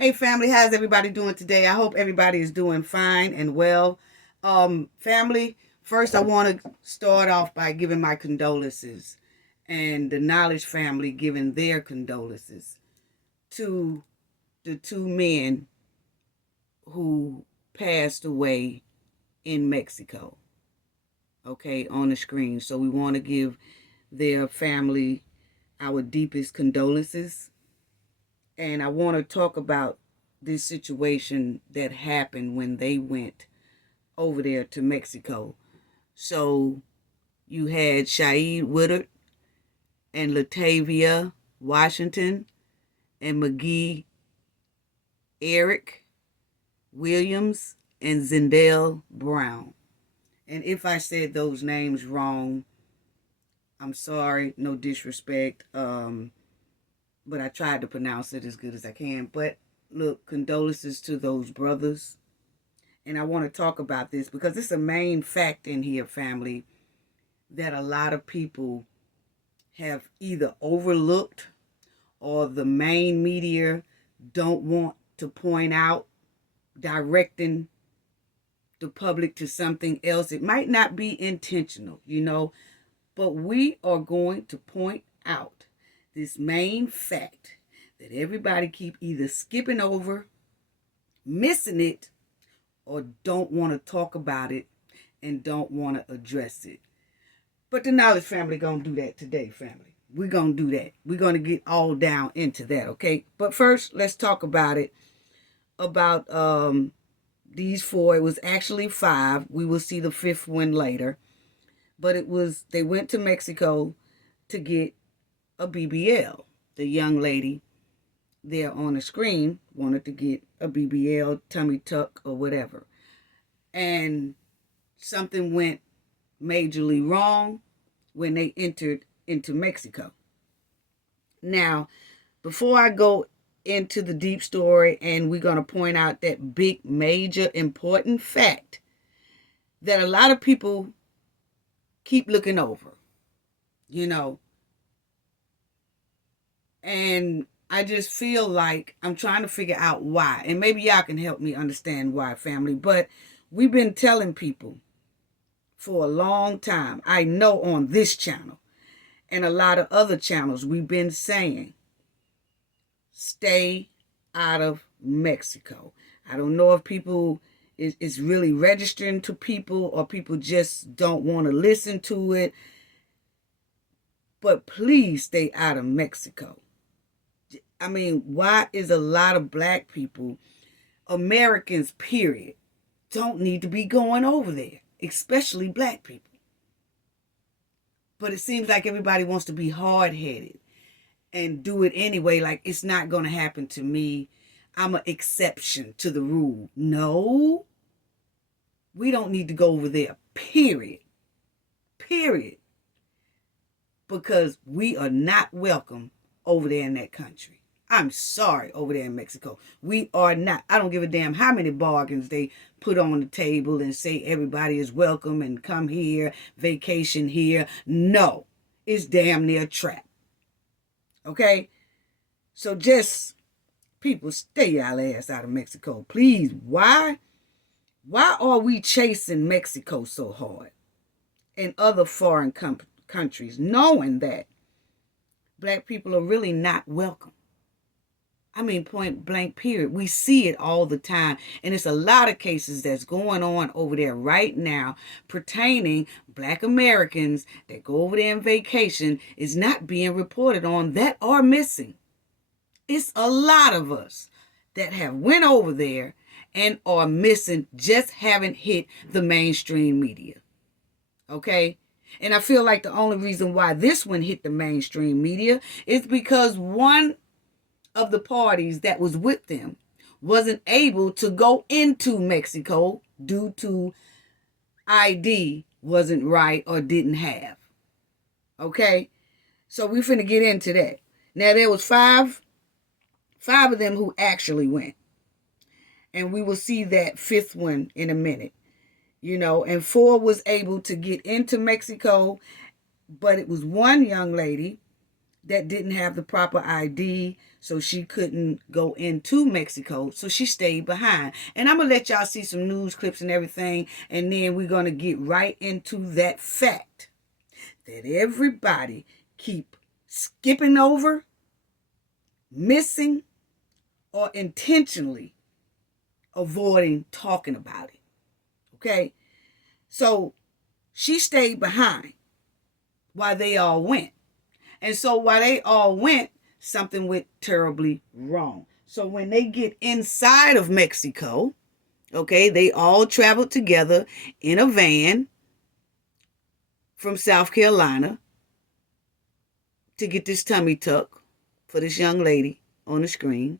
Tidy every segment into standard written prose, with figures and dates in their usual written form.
Hey family, how's everybody doing today? I hope everybody is doing fine and well. Family, first I want to start off by giving my condolences and the Knowledge family giving their condolences to the two men who passed away in Mexico. Okay, on the screen. So we want to give their family our deepest condolences. And I want to talk about this situation that happened when they went over there to Mexico. So you had Shaid Woodard and Latavia Washington and McGee Eric Williams and Zendale Brown. And if I said those names wrong, I'm sorry, no disrespect. But I tried to pronounce it as good as I can. But look, condolences to those brothers. And I want to talk about this because it's a main fact in here, family, that a lot of people have either overlooked or the main media don't want to point out, directing the public to something else. It might not be intentional, but we are going to point out this main fact that everybody keep either skipping over, missing it, or don't want to talk about it and don't want to address it. But the Knowledge family gonna do that today, family. We're gonna do that. We're gonna get all down into that, okay? But first, let's talk about it. About these four. It was actually five. We will see the fifth one later. But they went to Mexico to get a BBL. The young lady there on the screen wanted to get a BBL, tummy tuck, or whatever. And something went majorly wrong when they entered into Mexico. Now, before I go into the deep story, and we're going to point out that big, major, important fact that a lot of people keep looking over, and I just feel like I'm trying to figure out why. And maybe y'all can help me understand why, family. But we've been telling people for a long time. I know on this channel and a lot of other channels, we've been saying, stay out of Mexico. I don't know if people is really registering to people or people just don't want to listen to it. But please stay out of Mexico. I mean, why is a lot of black people, Americans, period, don't need to be going over there, especially black people? But it seems like everybody wants to be hard-headed and do it anyway, like it's not going to happen to me. I'm an exception to the rule. No, we don't need to go over there, period. Period. Because we are not welcome over there in that country. I'm sorry, over there in Mexico. We are not. I don't give a damn how many bargains they put on the table and say everybody is welcome and come here, vacation here. No, it's damn near a trap. Okay? So just, people, stay y'all ass out of Mexico. Please. Why? Why are we chasing Mexico so hard and other foreign countries, knowing that black people are really not welcome? I mean, point blank, period. We see it all the time. And it's a lot of cases that's going on over there right now pertaining black Americans that go over there on vacation is not being reported on, that are missing. It's a lot of us that have went over there and are missing, just haven't hit the mainstream media. Okay? And I feel like the only reason why this one hit the mainstream media is because one of the parties that was with them wasn't able to go into Mexico due to ID wasn't right or didn't have. Okay? So we finna get into that. Now there was five of them who actually went. And we will see that fifth one in a minute. And four was able to get into Mexico, but it was one young lady that didn't have the proper ID. So she couldn't go into Mexico. So she stayed behind. And I'm going to let y'all see some news clips and everything. And then we're going to get right into that fact that everybody keep skipping over, missing, or intentionally avoiding talking about it. Okay? So she stayed behind while they all went. And so while they all went, something went terribly wrong. So when they get inside of Mexico, okay, they all traveled together in a van from South Carolina to get this tummy tuck for this young lady on the screen.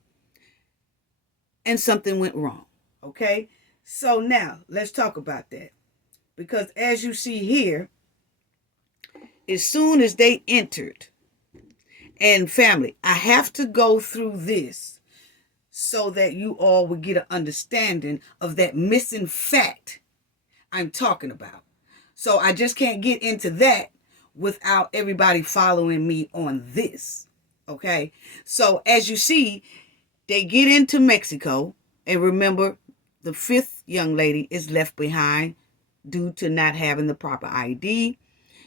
And something went wrong. Okay? So now let's talk about that. Because as you see here, as soon as they entered, and family, I have to go through this so that you all will get an understanding of that missing fact I'm talking about. So I just can't get into that without everybody following me on this. Okay? So as you see, they get into Mexico, and remember, the fifth young lady is left behind due to not having the proper ID.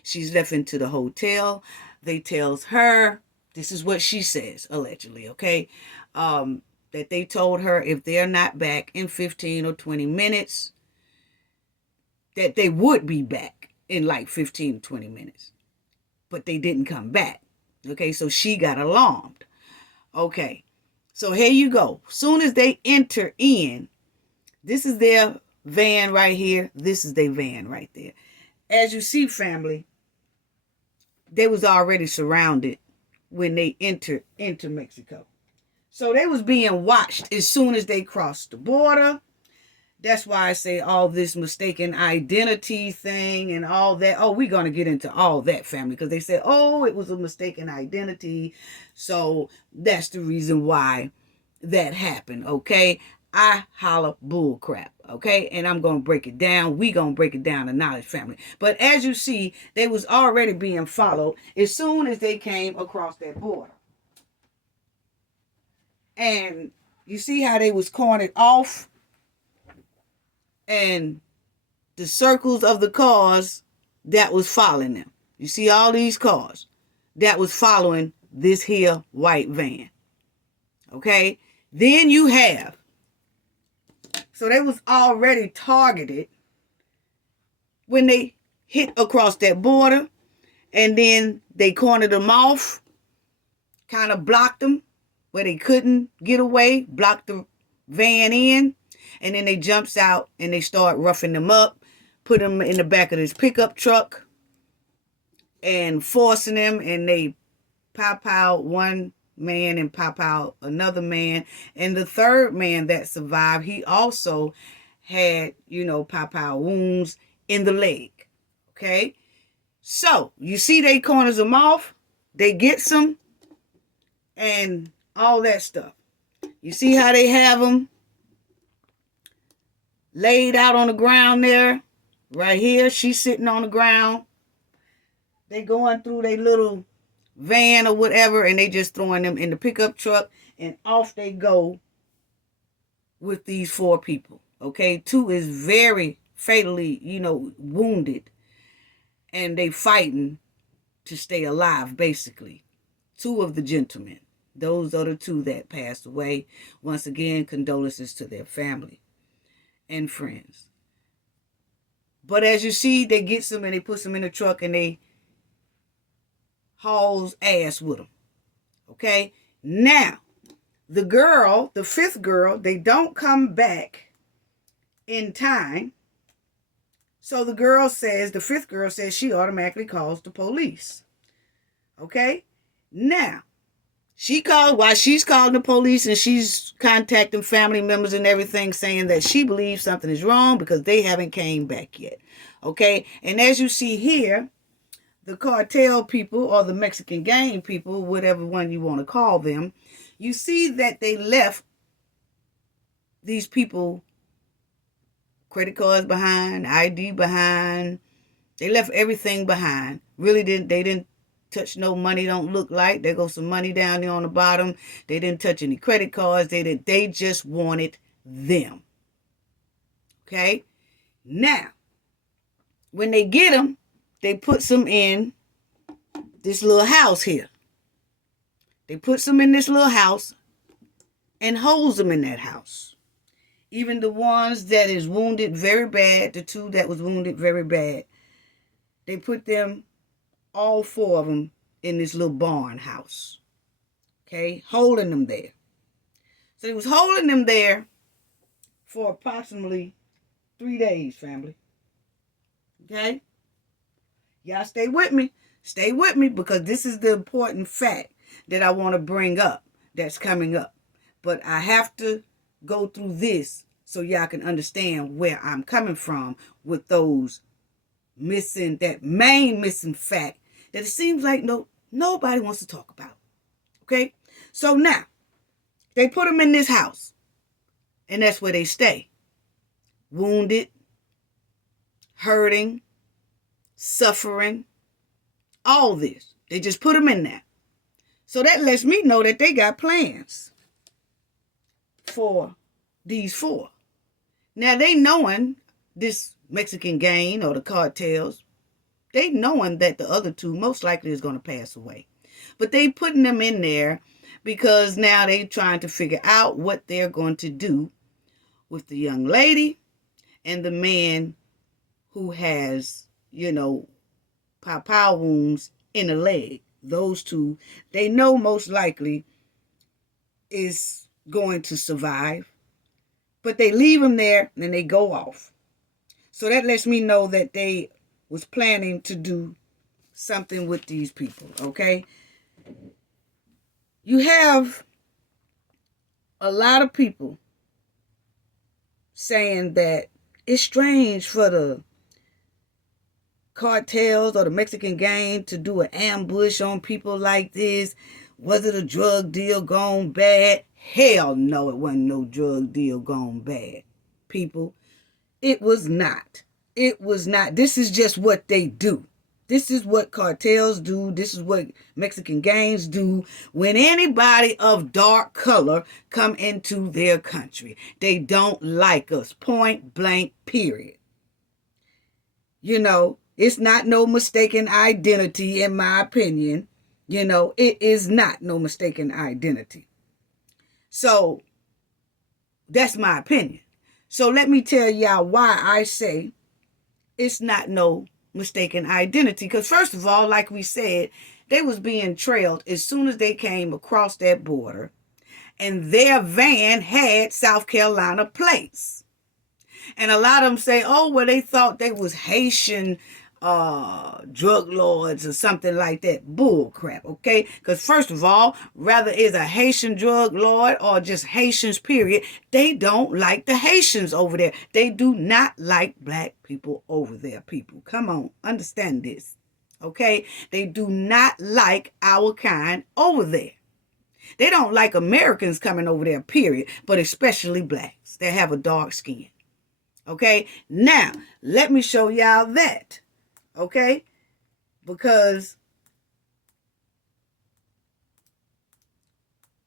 She's left into the hotel. They tells her, this is what she says, allegedly, okay? That they told her if they're not back in 15 or 20 minutes, that they would be back in like 15 or 20 minutes. But they didn't come back. Okay, so she got alarmed. Okay, so here you go. Soon as they enter in, this is their van right here. This is their van right there. As you see, family, they was already surrounded when they entered into Mexico. So they was being watched as soon as they crossed the border. That's why I say all this mistaken identity thing and all that. Oh, we're going to get into all that, family, because they said, oh, it was a mistaken identity. So that's the reason why that happened, okay? I holla bull crap, okay? And I'm going to break it down. We going to break it down to knowledge, family. But as you see, they was already being followed as soon as they came across that border. And you see how they was cornered off? And the circles of the cars that was following them. You see all these cars that was following this here white van. Okay? Then you have, so they was already targeted when they hit across that border, and then they cornered them off, kind of blocked them where they couldn't get away, blocked the van in, and then they jumps out and they start roughing them up, put them in the back of this pickup truck and forcing them, and they pop out one man and pop out another man. And the third man that survived, he also had, pop out wounds in the leg. Okay? So, you see they corners them off, they get some, and all that stuff. You see how they have them laid out on the ground there? Right here, she's sitting on the ground. They going through their little van or whatever, and they just throwing them in the pickup truck, and off they go with these 4 people. Okay, 2 is very fatally, wounded, and they fighting to stay alive, basically. 2 of the gentlemen. Those are the 2 that passed away. Once again, condolences to their family and friends. But as you see, they get some and they put some in the truck and they hauls ass with them. Okay? Now, the girl, the 5th girl, they don't come back in time. So the 5th girl says she automatically calls the police. Okay? Now, while she's calling the police and she's contacting family members and everything, saying that she believes something is wrong because they haven't came back yet. Okay? And as you see here, the cartel people or the Mexican gang people, whatever one you want to call them, you see that they left these people credit cards behind, ID behind. They left everything behind. They didn't touch no money, don't look like. There goes some money down there on the bottom. They didn't touch any credit cards. They just wanted them. Okay? Now, when they get them, they put some in this little house here. They put some in this little house and holds them in that house. Even the ones that is wounded very bad, the 2 that was wounded very bad, they put them, all 4 of them, in this little barn house. Okay? Holding them there. So they was holding them there for approximately 3 days, family. Okay? Y'all stay with me. Stay with me, because this is the important fact that I want to bring up that's coming up. But I have to go through this so y'all can understand where I'm coming from with those missing, that main missing fact that it seems like nobody wants to talk about. Okay? So now, they put them in this house, and that's where they stay. Wounded, hurting, suffering, all this. They just put them in there. So that lets me know that they got plans for these 4. Now, they knowing this Mexican gang or the cartels, they knowing that the other 2 most likely is going to pass away. But they putting them in there because now they trying to figure out what they're going to do with the young lady and the man who has, pow wounds in the leg. Those 2, they know most likely is going to survive. But they leave them there and then they go off. So that lets me know that they was planning to do something with these people, okay? You have a lot of people saying that it's strange for the cartels or the Mexican gang to do an ambush on people like this. Was it a drug deal gone bad? Hell no, it wasn't no drug deal gone bad, people. It was not. It was not. This is just what they do. This is what cartels do. This is what Mexican gangs do when anybody of dark color come into their country. They don't like us. Point blank, period. It's not no mistaken identity, in my opinion. It is not no mistaken identity. So, that's my opinion. So, let me tell y'all why I say it's not no mistaken identity. Because, first of all, like we said, they was being trailed as soon as they came across that border. And their van had South Carolina plates. And a lot of them say, oh, well, they thought they was Haitian drug lords or something like that. Bull crap, okay? Because first of all, whether it's a Haitian drug lord or just Haitians, period, they don't like the Haitians over there. They do not like black people over there, people. Come on, understand this, okay? They do not like our kind over there. They don't like Americans coming over there, period, but especially blacks that have a dark skin. Okay? Now, let me show y'all that. Okay? Because,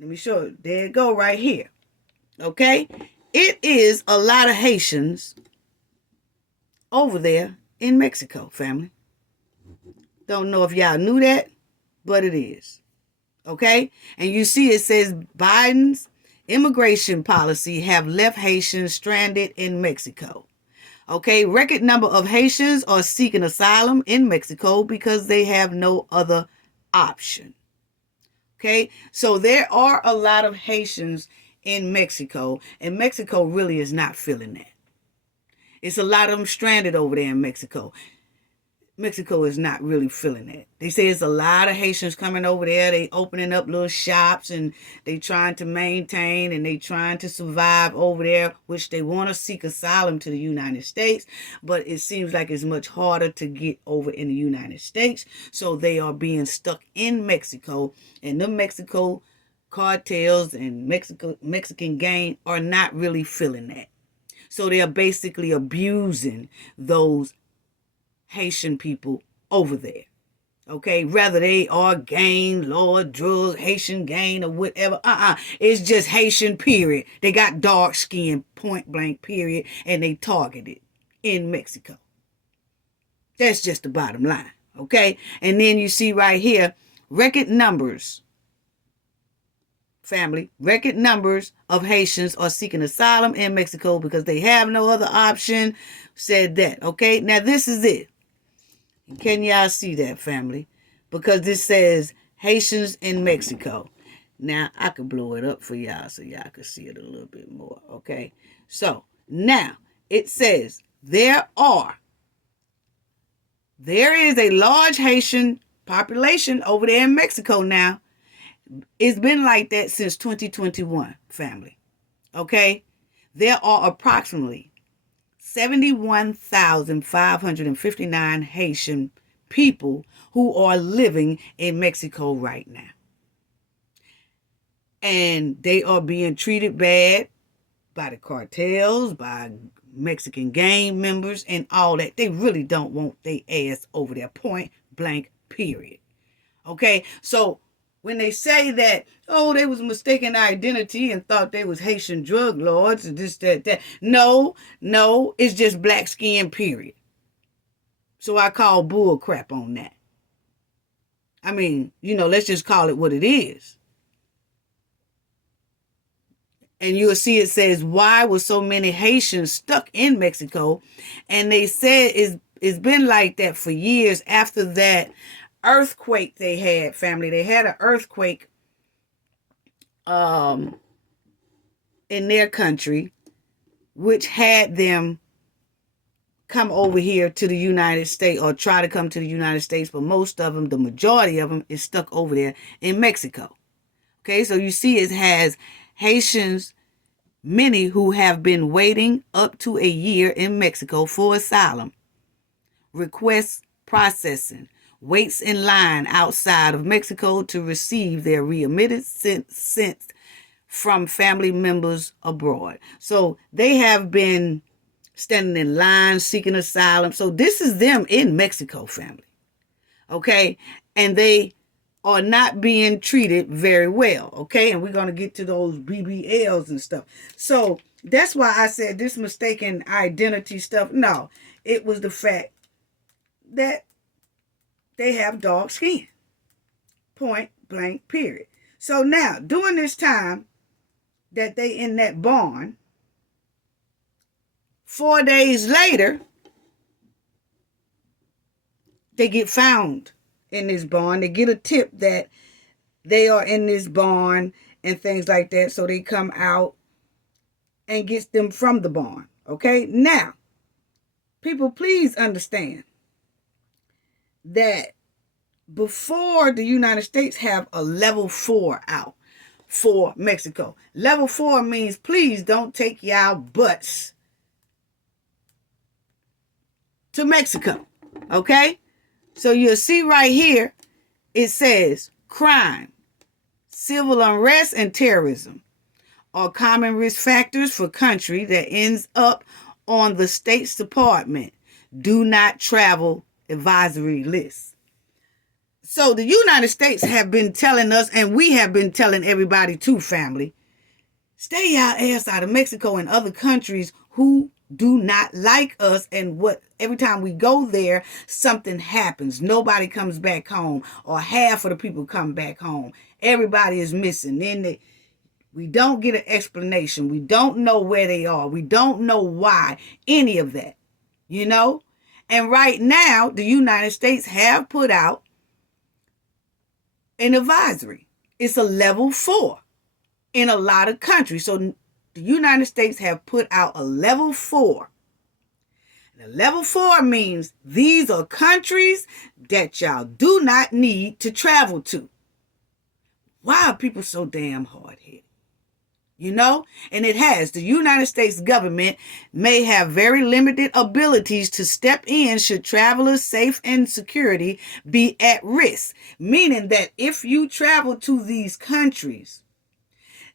let me show you. There it go right here. Okay? It is a lot of Haitians over there in Mexico, family. Don't know if y'all knew that, but it is. Okay? And you see it says Biden's immigration policy have left Haitians stranded in Mexico. Okay? Record number of Haitians are seeking asylum in Mexico because they have no other option. Okay? So there are a lot of Haitians in Mexico, and Mexico really is not feeling that. It's a lot of them stranded over there in Mexico. Mexico is not really feeling that. They say it's a lot of Haitians coming over there. They opening up little shops and they trying to maintain and they trying to survive over there, which they want to seek asylum to the United States. But it seems like it's much harder to get over in the United States. So they are being stuck in Mexico. And the Mexico cartels and Mexican gang are not really feeling that. So they are basically abusing those Haitian people over there. Okay, whether they are gang, Lord, drug, Haitian gang, or whatever. It's just Haitian, period. They got dark skin, point blank, period, and they targeted in Mexico. That's just the bottom line. Okay, and then you see right here, record numbers, family, record numbers of Haitians are seeking asylum in Mexico because they have no other option. Said that. Okay, now this is it. Can y'all see that, family? Because this says Haitians in Mexico. Now, I could blow it up for y'all so y'all can see it a little bit more, okay? So, now, it says there is a large Haitian population over there in Mexico now. It's been like that since 2021, family, okay? There are approximately 71,559 Haitian people who are living in Mexico right now. And they are being treated bad by the cartels, by Mexican gang members, and all that. They really don't want their ass over there, point blank, period. Okay, so when they say that, oh, they was mistaken identity and thought they was Haitian drug lords and this, that. No, it's just black skin, period. So I call bull crap on that. I mean, let's just call it what it is. And you'll see it says, why were so many Haitians stuck in Mexico? And they said it's been like that for years after that earthquake they had, family. They had an earthquake in their country, which had them come over here to the United States or try to come to the United States. But most of them, the majority of them, is stuck over there in Mexico. Okay, so you see it has Haitians, many who have been waiting up to a year in Mexico for asylum, requests processing, waits in line outside of Mexico to receive their remitted sent from family members abroad. So they have been standing in line seeking asylum. So this is them in Mexico, family. Okay, and they are not being treated very well, okay? And we're going to get to those BBLs and stuff. So that's why I said this mistaken identity stuff. No, it was the fact that they have dark skin. Point blank, period. So now, during this time that they in that barn, 4 days later, they get found in this barn. They get a tip that they are in this barn and things like that. So they come out and gets them from the barn. Okay. Now, people, please understand that before the United States have a level 4 out for Mexico. Level 4 means please don't take y'all butts to Mexico. Okay. So you'll see right here, it says crime, civil unrest, and terrorism are common risk factors for country that ends up on the State's Department do not travel advisory list. So the United States have been telling us, and we have been telling everybody too, family, stay your ass out of Mexico and other countries who do not like us, and what every time we go there, something happens. Nobody comes back home, or half of the people come back home. Everybody is missing. Then we don't get an explanation. We don't know where they are. We don't know why, any of that, And right now, the United States have put out an advisory. It's a level 4 in a lot of countries. So the United States have put out a level 4. And a level 4 means these are countries that y'all do not need to travel to. Why are people so damn hard-headed? And it has. The United States government may have very limited abilities to step in should travelers' safety and security be at risk. Meaning that if you travel to these countries,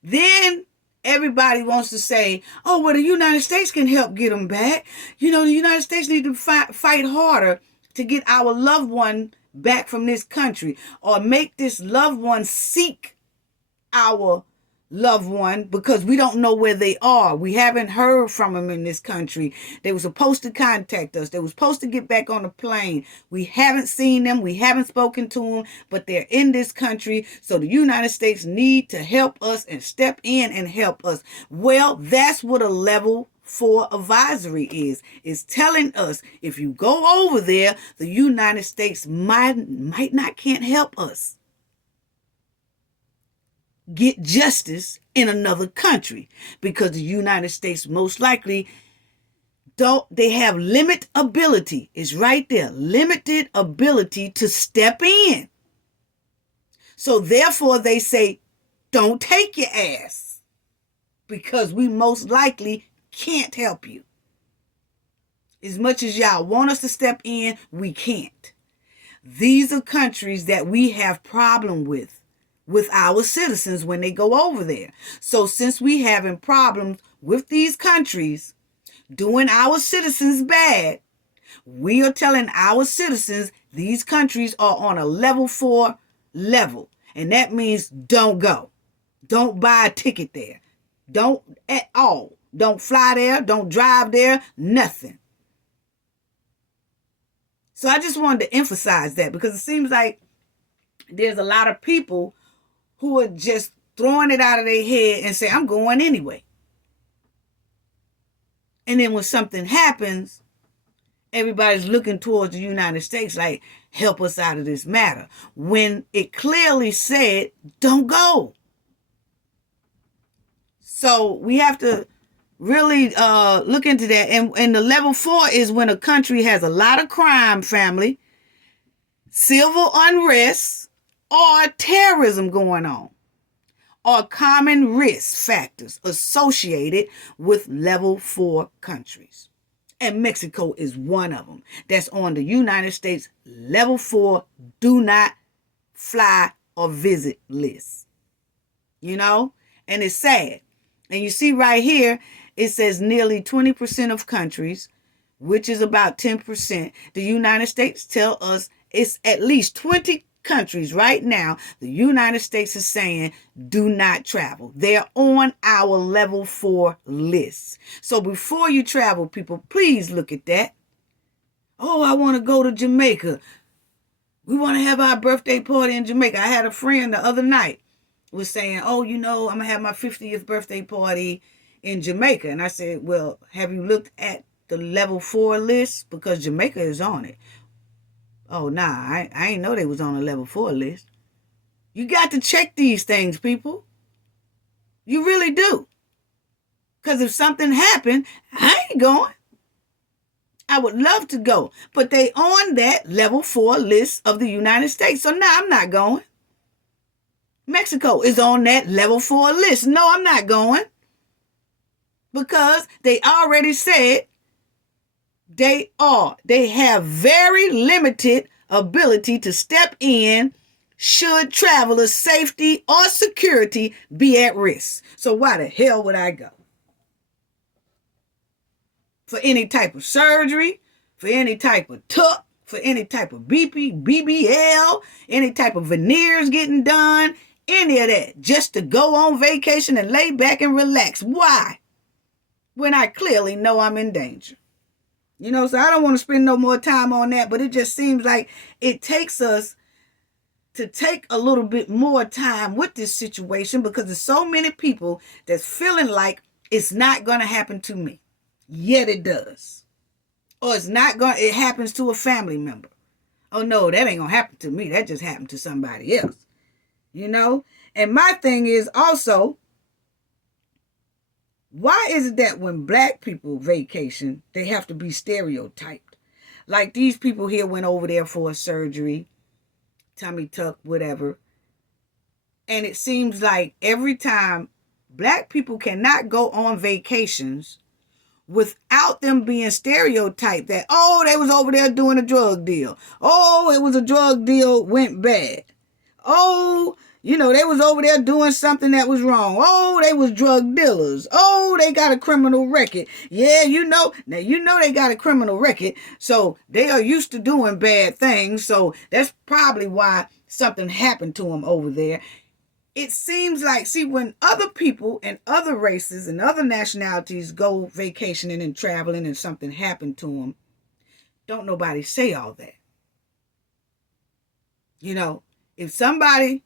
then everybody wants to say, oh, well, the United States can help get them back. The United States need to fight harder to get our loved one back from this country, or make this loved one seek our loved one because we don't know where they are. We haven't heard from them in this country. They were supposed to contact us. They were supposed to get back on the plane. We haven't seen them. We haven't spoken to them, but they're in this country. So the United States need to help us and step in and help us. Well, that's what a level 4 advisory is. It's telling us if you go over there, the United States might not can't help us get justice in another country, because the United States most likely they have limited ability. It's right there, limited ability to step in. So therefore they say, don't take your ass, because we most likely can't help you. As much as y'all want us to step in, we can't. These are countries that we have problem with our citizens when they go over there. So since we having problems with these countries doing our citizens bad, we are telling our citizens these countries are on a level 4 level. And that means don't go. Don't buy a ticket there. Don't at all. Don't fly there. Don't drive there. Nothing. So I just wanted to emphasize that, because it seems like there's a lot of people who are just throwing it out of their head and say, I'm going anyway. And then when something happens, everybody's looking towards the United States like, help us out of this matter, when it clearly said, don't go. So we have to really look into that. And the level 4 is when a country has a lot of crime, family, civil unrest, or terrorism going on, or common risk factors associated with level 4 countries. And Mexico is one of them that's on the United States level 4 do not fly or visit list. You know, and it's sad. And you see right here, it says nearly 20% of countries, which is about 10%. The United States tell us it's at least 20 countries right now. The United States is saying do not travel. They're on our level 4 list. So before you travel, people, please look at that. Oh, I want to go to Jamaica. We want to have our birthday party in Jamaica. I had a friend the other night was saying, oh, you know, I'm going to have my 50th birthday party in Jamaica. And I said, well, have you looked at the level 4 list? Because Jamaica is on it. Oh, nah, I ain't know they was on a level 4 list. You got to check these things, people. You really do. Because if something happened, I ain't going. I would love to go. But they on that level 4 list of the United States. So, I'm not going. Mexico is on that level 4 list. No, I'm not going. Because they already said they have very limited ability to step in should travelers' safety or security be at risk. So why the hell would I go? For any type of surgery, for any type of tuck, for any type of BBL, any type of veneers getting done, any of that, just to go on vacation and lay back and relax. Why? When I clearly know I'm in danger. You know, so I don't want to spend no more time on that, but it just seems like it takes us to take a little bit more time with this situation, because there's so many people that's feeling like it's not going to happen to me. Yet it does. Or it happens to a family member. Oh no, that ain't going to happen to me. That just happened to somebody else. You know? And my thing is also, why is it that when black people vacation, they have to be stereotyped? Like these people here went over there for a surgery, tummy tuck, whatever. And it seems like every time black people cannot go on vacations without them being stereotyped that, oh, they was over there doing a drug deal. Oh, it was a drug deal, went bad. Oh, You know, they was over there doing something that was wrong. Oh, they was drug dealers. Oh, they got a criminal record. Yeah, you know, now you know they got a criminal record. So they are used to doing bad things. So that's probably why something happened to them over there. It seems like, see, when other people and other races and other nationalities go vacationing and traveling and something happened to them, don't nobody say all that. You know, if somebody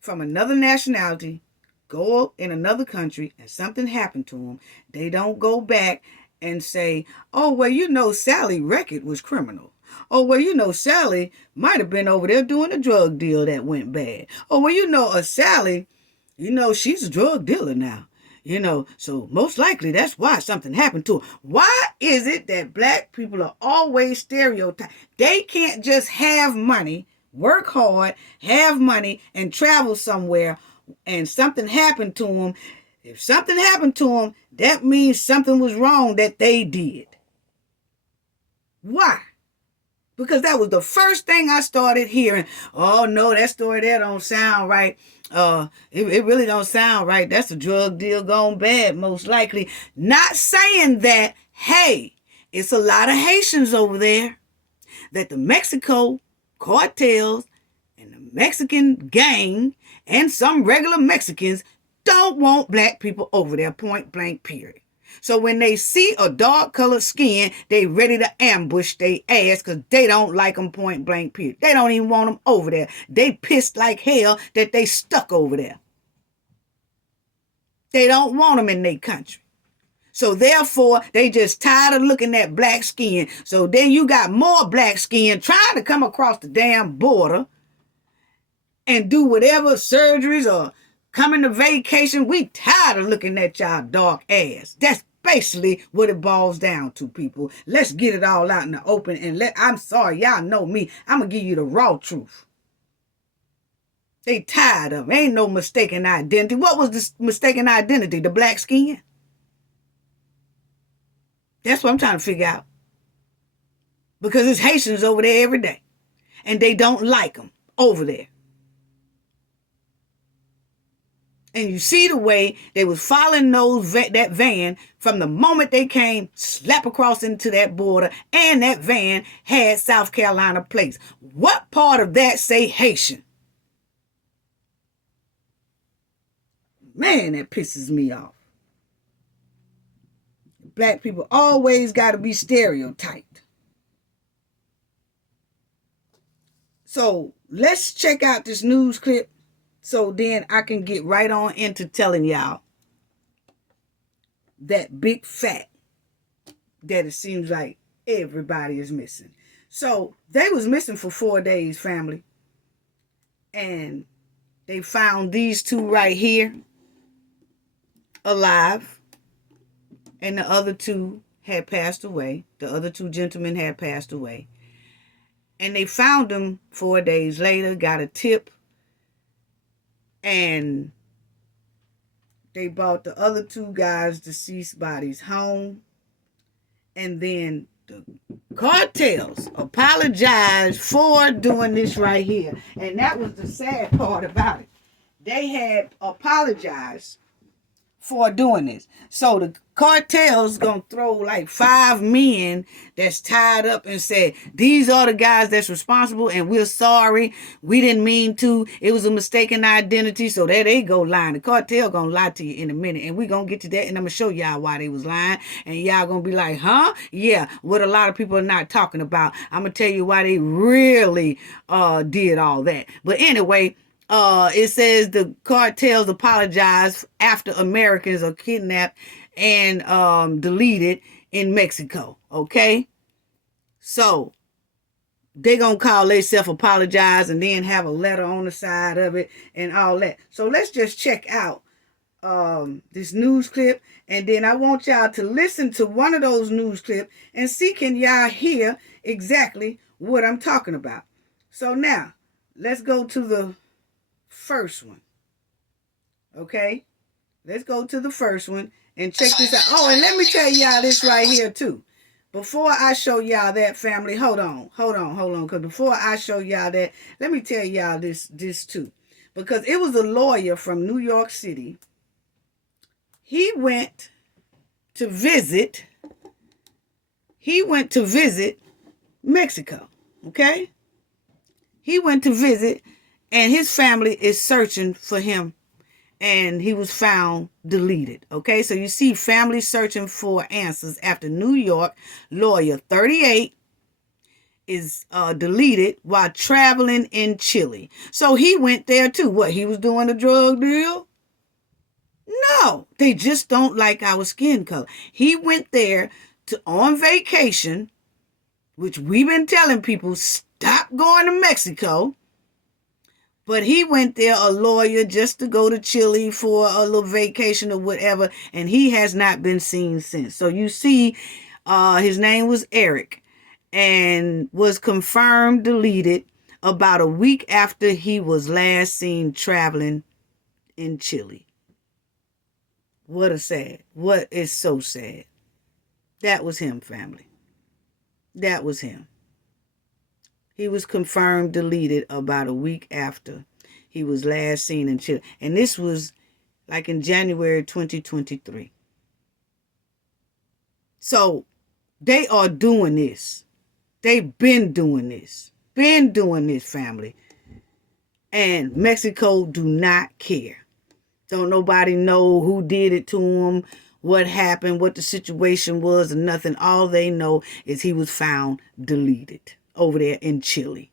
from another nationality go in another country and something happened to them, they don't go back and say, oh, well, you know, Sally record was criminal. Oh, well, you know, Sally might have been over there doing a drug deal that went bad. Oh, well, you know, Sally, you know, she's a drug dealer now. You know, so most likely that's why something happened to her. Why is it that black people are always stereotyped? They can't just have money, work hard, have money, and travel somewhere, and something happened to them. If something happened to them, that means something was wrong that they did. Why? Because that was the first thing I started hearing. Oh, no, that story there don't sound right. It really don't sound right. That's a drug deal gone bad, most likely. Not saying that, hey, it's a lot of Haitians over there that the Mexico cartels and the Mexican gang and some regular Mexicans don't want black people over there, point blank, period. So when they see a dark colored skin, they ready to ambush their ass because they don't like them, point blank, period. They don't even want them over there. They pissed like hell that they stuck over there. They don't want them in their country. So therefore, they just tired of looking at black skin. So then you got more black skin trying to come across the damn border and do whatever surgeries or coming to vacation. We tired of looking at y'all dark ass. That's basically what it boils down to, people. Let's get it all out in the open and I'm sorry, y'all know me. I'm going to give you the raw truth. They tired of it. Ain't no mistaken identity. What was the mistaken identity? The black skin? That's what I'm trying to figure out. Because it's Haitians over there every day. And they don't like them over there. And you see the way they was following that van from the moment they came, slap across into that border, and that van had South Carolina plates. What part of that say Haitian? Man, that pisses me off. Black people always got to be stereotyped. So let's check out this news clip so then I can get right on into telling y'all that big fact that it seems like everybody is missing. So they was missing for 4 days, family. And they found these two right here alive. And the other two had passed away. The other two gentlemen had passed away. And they found them 4 days later, got a tip. And they brought the other two guys' deceased bodies home. And then the cartels apologized for doing this right here. And that was the sad part about it. They had apologized for doing this. So the cartel's gonna throw like 5 men that's tied up and say, these are the guys that's responsible and we're sorry. We didn't mean to. It was a mistaken identity. So there they go lying. The cartel gonna lie to you in a minute. And we're gonna get to that and I'm gonna show y'all why they was lying. And y'all gonna be like, huh? Yeah, what a lot of people are not talking about. I'm gonna tell you why they really did all that. But anyway, it says the cartels apologize after Americans are kidnapped and deleted in Mexico. Okay, so they gonna call themselves apologize and then have a letter on the side of it and all that. So let's just check out this news clip, and then I want y'all to listen to one of those news clips and see can y'all hear exactly what I'm talking about. So now let's go to the first one. Okay, let's go to the first one and check this out. Oh, and let me tell y'all this right here too. Before I show y'all that, family, hold on. Because before I show y'all that, let me tell y'all this too. because it was a lawyer from New York City. He went to visit Mexico, okay? He went to visit, and his family is searching for him, and he was found deleted, okay? So you see family searching for answers after New York lawyer 38 is deleted while traveling in Chile. So he went there too. What, he was doing a drug deal? No, they just don't like our skin color. He went there on vacation, which we've been telling people, stop going to Mexico. But he went there, a lawyer, just to go to Chile for a little vacation or whatever, and he has not been seen since. So you see, his name was Eric, and was confirmed deleted about a week after he was last seen traveling in Chile. What is so sad. That was him, family. That was him. He was confirmed deleted about a week after he was last seen in Chile. And this was like in January 2023. So they are doing this. They've been doing this. Family. And Mexico do not care. Don't nobody know who did it to him, what happened, what the situation was, or nothing. All they know is he was found deleted over there in Chile,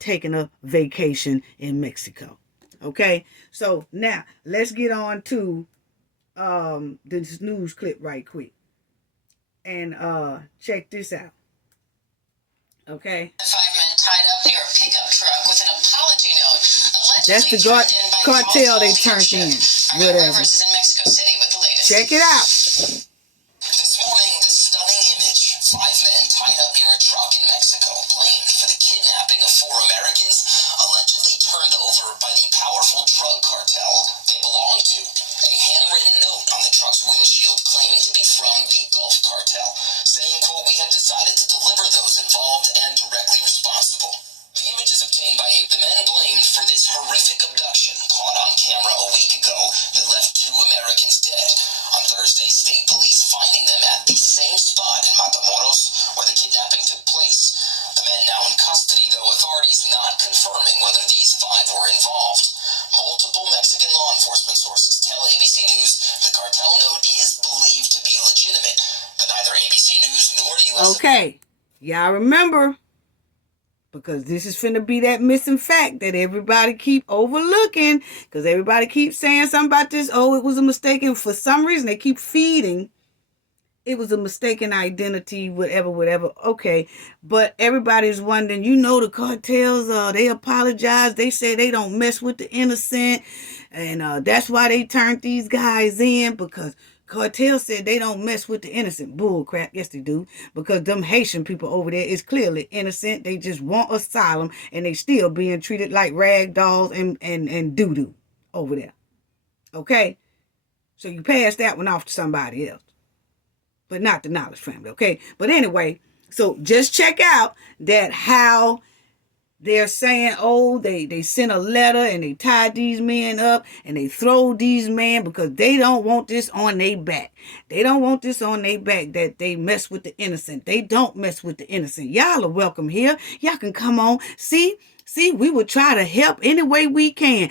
taking a vacation in Mexico. Okay, so now let's get on to this news clip right quick, and check this out. Okay, 5 men tied up near a pickup truck with an apology note. That's the cartel they turned in. Whatever. In Mexico City with the latest. Check it out. This morning, the stunning image: 5 men tied up near a truck in Mexico, blamed for the kidnapping of 4 Americans, allegedly turned over by the powerful drug cartel they belong to. A handwritten note on the truck's windshield claiming to be from the Gulf Cartel, saying, quote, "We have decided to deliver those involved and directly responsible." The images obtained by the men blamed for this horrific abduction, caught on camera a week ago, that left 2 Americans dead. On Thursday, state police finding them at the same spot in Matamoros where the kidnapping took place. The men now in custody, though authorities not confirming whether these 5 were involved. Multiple Mexican law enforcement sources tell ABC News the cartel note is believed to be legitimate, but neither ABC News nor the U.S. Okay, y'all remember, because this is finna be that missing fact that everybody keep overlooking, because everybody keeps saying something about this. Oh, it was a mistake, and for some reason they keep feeding it was a mistaken identity, whatever. Okay, but everybody's wondering, the cartels, they apologize. They say they don't mess with the innocent, and that's why they turned these guys in, because Cartel said they don't mess with the innocent. Bull crap. Yes, they do. Because them Haitian people over there is clearly innocent. They just want asylum, and they still being treated like rag dolls and doo-doo over there. Okay? So you pass that one off to somebody else. But not the Knowledge family, okay? But anyway, so just check out that how they're saying, oh, they sent a letter and they tied these men up and they throw these men because they don't want this on their back. They don't want this on their back that they mess with the innocent. They don't mess with the innocent. Y'all are welcome here. Y'all can come on. See, we will try to help any way we can.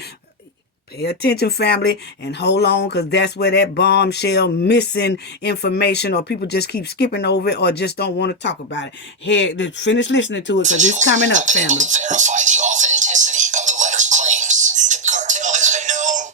Pay attention, family, and hold on, because that's where that bombshell missing information, or people just keep skipping over it or just don't want to talk about it. Here, finish listening to it, because it's coming up, family. Verify the authenticity of the letter's claims. The cartel has been known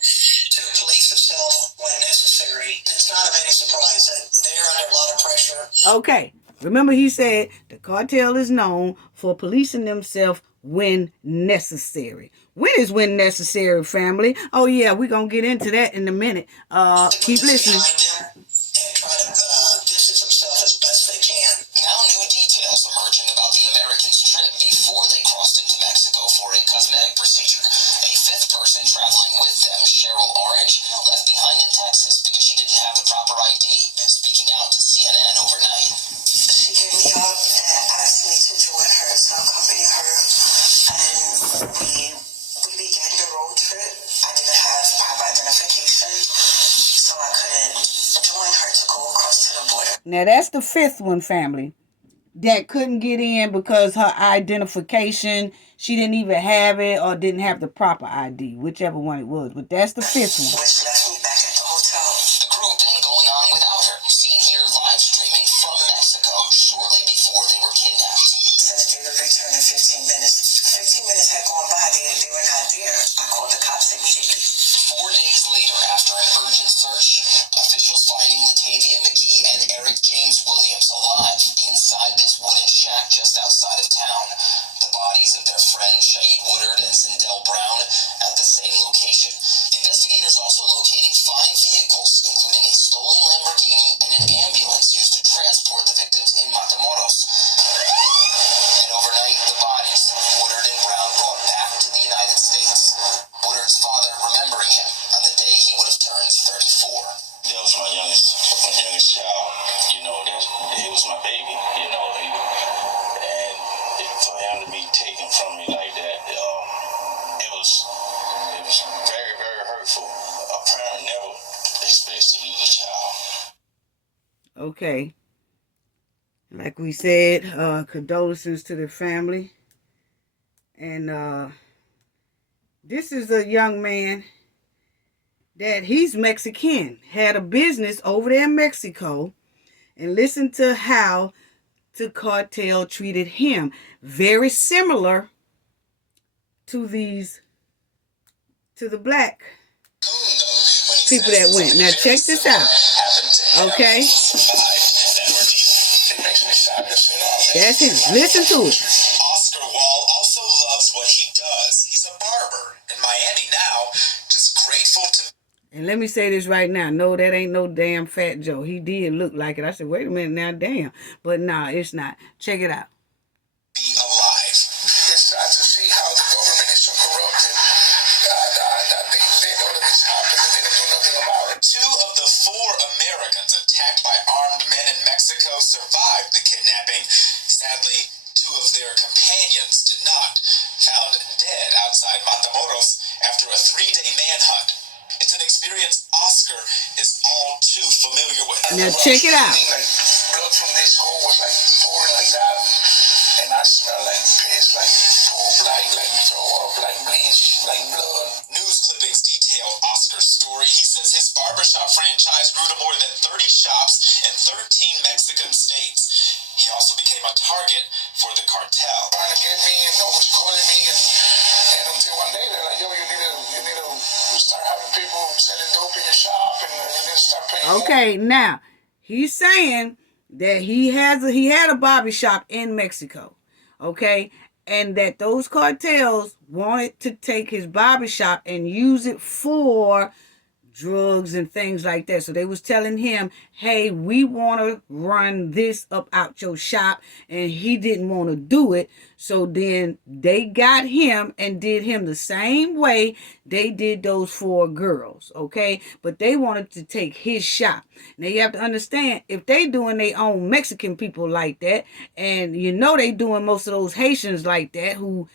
to police itself when necessary. It's not of any surprise that they're under a lot of pressure. Okay. Remember, he said the cartel is known for policing themselves when necessary. When is when necessary, family? Oh, yeah, we're going to get into that in a minute. Keep listening. And try to distance themselves as best they can. Now new details emerging about the Americans' trip before they crossed into Mexico for a cosmetic procedure. A 5th person traveling with them, Cheryl Orange, left behind in Texas because she didn't have the proper ID. Speaking out to CNN overnight. She gave me up and asked me to join her, to accompany her, and we began the road Now that's the fifth one, family, that couldn't get in because her identification, she didn't even have it or didn't have the proper ID, whichever one it was. But that's the fifth one. Which left me back at the hotel. The group then going on without her, seen here live streaming from Mexico shortly before they were kidnapped. Said that they would return in 15 minutes. 15 minutes had gone by, they were not there. I called the cops immediately. 4 days later, after an urgent search, officials finding Latavia McGee and Eric James Williams alive inside this wooden shack just outside of town. The bodies of their friends Shaid Woodard and Zindell Brown at the same location. Investigators also locating 5 vehicles, including a stolen Lamborghini and an ambulance used to transport the victims in Matamoros. And overnight, the bodies, Woodard and Brown, brought back to the United States. Woodard's father remembering him on the day he would have turned 34. That was my youngest child. You know, that he was my baby. You know, and for him to be taken from me like that, it was very, very hurtful. A parent never expects to lose a child. Okay. Like we said, condolences to the family. And this is a young man that he's Mexican, had a business over there in Mexico, and listen to how the cartel treated him. Very similar to the black people that went. Now check this out. Okay? That's him. Listen to it. Oscar Wall also loves what he does. He's a barber in Miami now, just grateful to And let me say this right now. No, that ain't no damn Fat Joe. He did look like it. I said, wait a minute now, damn. But nah, it's not. Check it out. be alive. It's sad to see how the government is so corrupted that they know that this happened and they don't do nothing about it. 2 of the 4 Americans attacked by armed men in Mexico survived the kidnapping. Sadly, 2 of their companions did not. Found dead outside Matamoros after a 3-day manhunt. It's an experience Oscar is all too familiar with. Now check it out. Like, blood from this hole was like pouring like that, and I smell like piss, like poop, like throw up, like bleach, like blood. News clippings detail Oscar's story. He says his barbershop franchise grew to more than 30 shops in 13 Mexican states. He also became a target for the cartel. Trying to get me and always calling me, and until one day they're like, yo, you need to start having people selling dope in your shop, and you need to start paying. Okay, now he's saying that he had a barber shop in Mexico, okay, and that those cartels wanted to take his barber shop and use it for drugs and things like that. So they was telling him, hey, we want to run this up out your shop, and he didn't want to do it. So then they got him and did him the same way they did those 4 girls, okay? But they wanted to take his shop. Now you have to understand, if they doing their own Mexican people like that, and you know they doing most of those Haitians like that who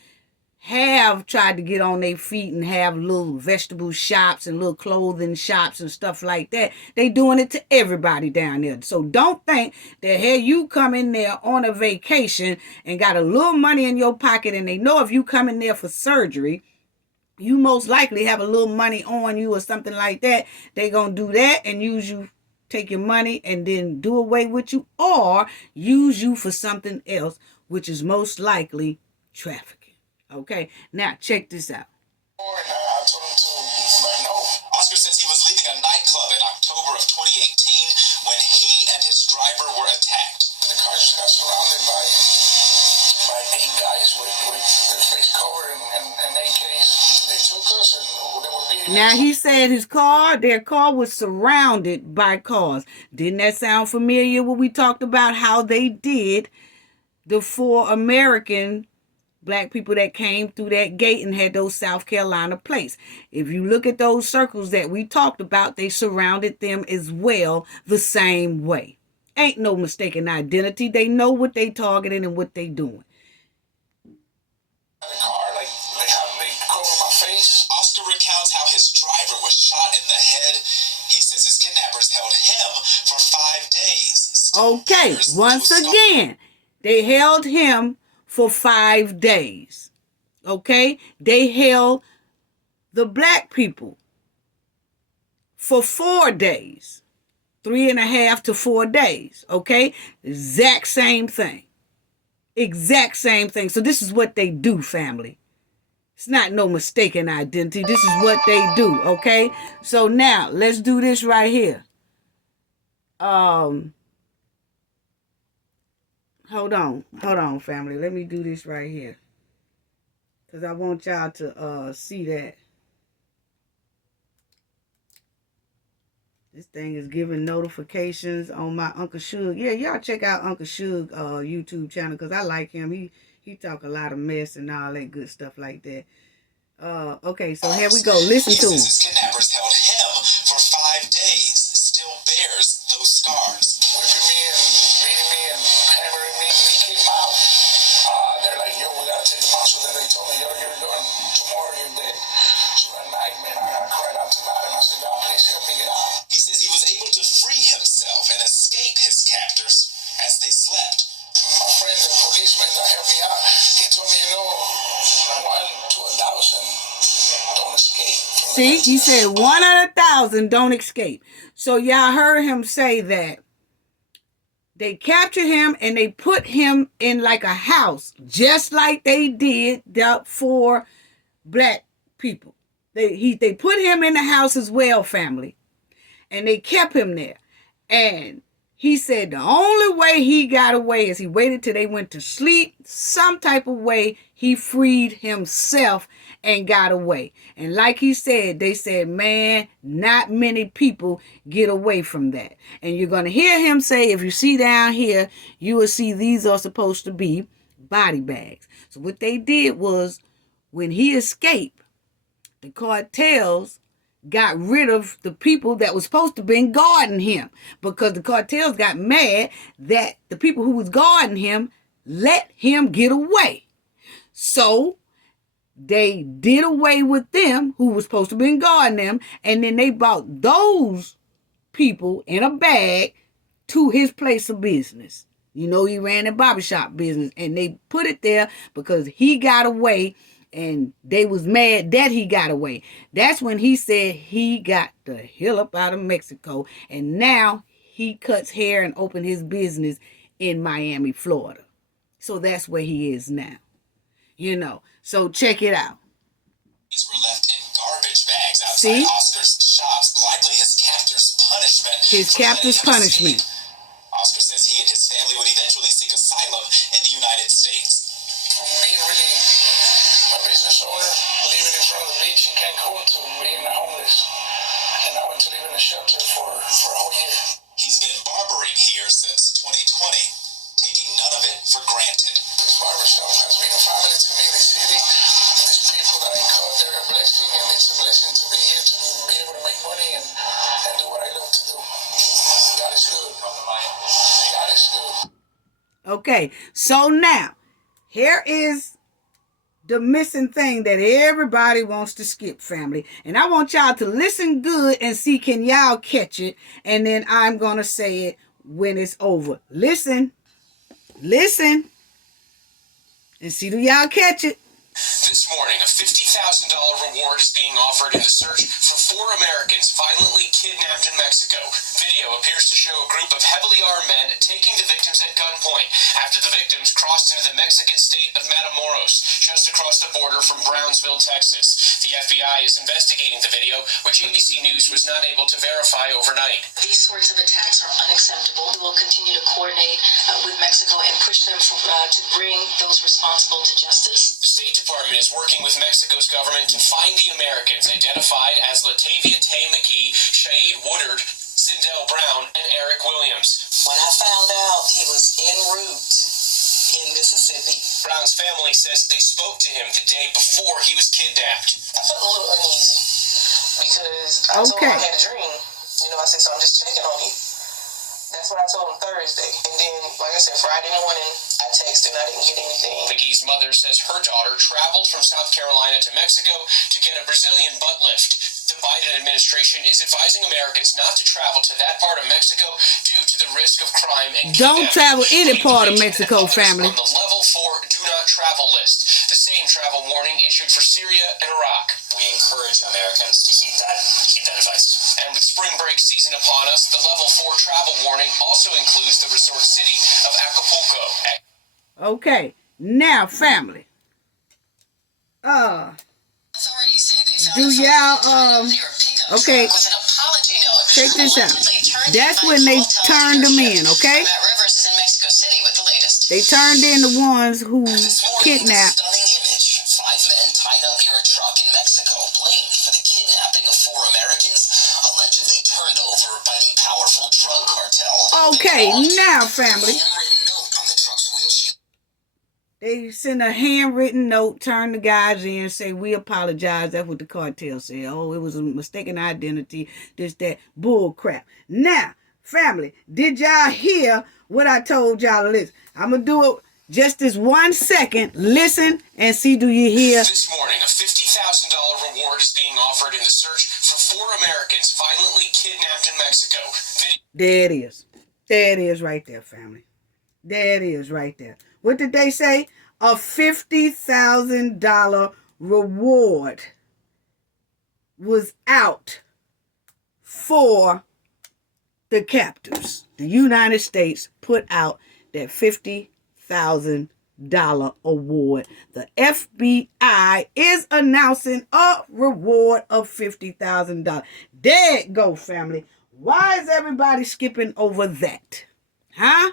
have tried to get on their feet and have little vegetable shops and little clothing shops and stuff like that. They doing it to everybody down there. So don't think that, hey, you come in there on a vacation and got a little money in your pocket, and they know if you come in there for surgery, you most likely have a little money on you or something like that. They gonna do that and use you, take your money and then do away with you, or use you for something else, which is most likely trafficking. Okay, now check this out. Oscar says he was leaving a nightclub in October of 2018 when he and his driver were attacked. The car just got surrounded by 8 guys with their face covered and AKs. They took us and they were beating us. Now he said their car was surrounded by cars. Didn't that sound familiar when we talked about how they did the 4 American black people that came through that gate and had those South Carolina plates? If you look at those circles that we talked about, they surrounded them as well the same way. Ain't no mistaken identity. They know what they targeting and what they doing. Oscar recounts how his driver was shot in the head. He says his kidnappers held him for 5 days. Okay, once again, they held him for 5 days. Okay, they held the black people for 4 days, 3.5 to 4 days. Okay, exact same thing. Exact same thing. So this is what they do, family. It's not no mistaken identity. This is what they do, okay? So now, let's do this right here. Hold on, family. Let me do this right here. Because I want y'all to see that. This thing is giving notifications on my Uncle Suge. Yeah, y'all check out Uncle Suge YouTube channel because I like him. He talk a lot of mess and all that good stuff like that. Okay, so here we go. Listen to him. His kidnappers held him for 5 days. Still bears those scars. Whipping me and beating me and hammering me. He came out. They're like, yo, we gotta take him out. So then they told me, yo, you're done. Tomorrow you're dead. So that night, man, I cried out to God and I said, God, please help me get out. He says he was able to free himself and escape his captors as they slept. My friend, the policeman that helped me out, he told me, 1 to 1,000 don't escape. See, he said 1 out of 1,000 don't escape. So y'all heard him say that they captured him and they put him in like a house, just like they did for black people. They put him in the house as well, family. And they kept him there. And he said the only way he got away is he waited till they went to sleep. Some type of way he freed himself and got away. And like he said, they said, man, not many people get away from that. And you're going to hear him say, if you see down here, you will see these are supposed to be body bags. So what they did was when he escaped, the cartels got rid of the people that was supposed to be guarding him because the cartels got mad that the people who was guarding him let him get away. So they did away with them who was supposed to be guarding them, and then they brought those people in a bag to his place of business. He ran a barbershop business, and they put it there because he got away. And they was mad that he got away. That's when he said he got the hell up out of Mexico. And now he cuts hair and opened his business in Miami, Florida. So that's where he is now. So check it out. These were left in garbage bags outside Oscar's shops. Likely his captor's punishment. His captor's punishment. Oscar says he and his family would eventually seek asylum in the United States. Being really a business owner, living in front of the beach in Cancun, to being homeless. And I went to live in a shelter for a whole year. He's been barbering here since 2020, taking none of it for granted. This barbershop has been a family to me in the city. And these people that I call, they're a blessing, and it's a blessing to be here, to be able to make money and do what I love to do. God is good. God is good. Okay, so now, here is the missing thing that everybody wants to skip, family. And I want y'all to listen good and see, can y'all catch it? And then I'm going to say it when it's over. Listen. And see, do y'all catch it? This morning, a $50,000 reward is being offered in the search for 4 Americans violently kidnapped in Mexico. Video appears to show a group of heavily armed men taking the victims at gunpoint after the victims crossed into the Mexican state of Matamoros, just across the border from Brownsville, Texas. The FBI is investigating the video, which ABC News was not able to verify overnight. These sorts of attacks are unacceptable. We will continue to coordinate with Mexico and push them to bring those responsible to justice. The State Department is working with Mexico's government to find the Americans identified as Latavia Tay McGee, Shaid Woodard, Zindell Brown, and Eric Williams. When I found out he was en route in Mississippi, Brown's family says they spoke to him the day before he was kidnapped. I felt a little uneasy because I told him I had a dream. I said, so I'm just checking on you. That's That's what I told him Thursday. And then, like I said, Friday morning, I texted and I didn't get anything. McGee's mother says her daughter traveled from South Carolina to Mexico to get a Brazilian butt lift. The Biden administration is advising Americans not to travel to that part of Mexico due to the risk of crime and Don't travel any part of Mexico, family. On the level 4 do not travel list. The same travel warning issued for Syria and Iraq. We encourage Americans to heed that advice. And with spring break season upon us, the level 4 travel warning also includes the resort city of Acapulco. Okay, now family. Authorities say they found Do y'all okay? with an apology note. Check this out. Allegedly turned That's in by when they Cartel turned them in, leadership. okay? Matt Rivers is in Mexico City with the latest. They turned in the ones who This morning, kidnapped. stunning image. 5 men tied up near a truck in Mexico, blamed for the kidnapping of 4 Americans, allegedly turned over by the powerful drug cartel. Okay, now family. Handwritten note on the truck's windshield. They send a handwritten note, turn the guys in, say, we apologize. That's what the cartel said. Oh, it was a mistaken identity, this, that, bull crap. Now, family, did y'all hear what I told y'all to listen? I'm going to do it just this 1 second. Listen and see, do you hear? This morning, a $50,000 reward is being offered in the search for 4 Americans violently kidnapped in Mexico. There it is. There it is right there, family. There it is right there. What did they say? A $50,000 reward was out for the captives. The United States put out that $50,000 award. The FBI is announcing a reward of $50,000. There it go, family. Why is everybody skipping over that? Huh?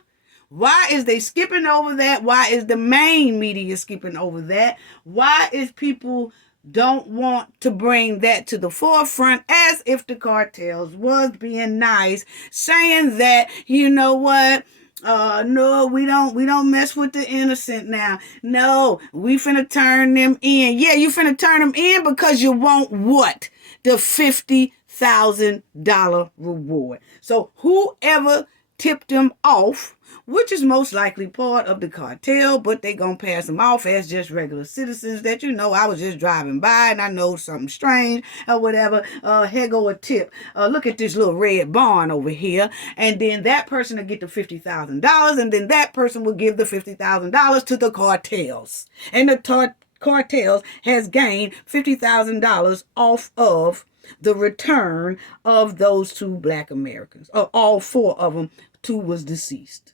Why is they skipping over that? Why is the main media skipping over that? Why is people don't want to bring that to the forefront as if the cartels was being nice, saying that, you know what? No, we don't mess with the innocent now. No, we finna turn them in. Yeah, you finna turn them in because you want what? The $50,000 reward. So whoever tipped them off, which is most likely part of the cartel, but they gonna pass them off as just regular citizens that, you know, I was just driving by and I know something strange or whatever. Here go a tip. Look at this little red barn over here. And then that person will get the $50,000 and then that person will give the $50,000 to the cartels. And the cartels has gained $50,000 off of the return of those 2 black Americans. All 4 of them, 2 was deceased.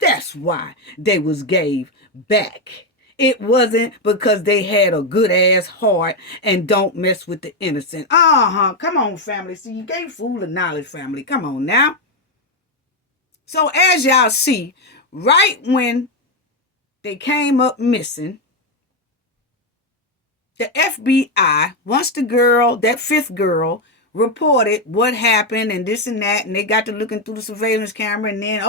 That's why they was gave back. It wasn't because they had a good ass heart and don't mess with the innocent. Come on, family. See, you gave fool of knowledge, family. Come on now. So as y'all see, right when they came up missing, the FBI, once the girl, that 5th girl, reported what happened and this and that, and they got to looking through the surveillance camera, and then,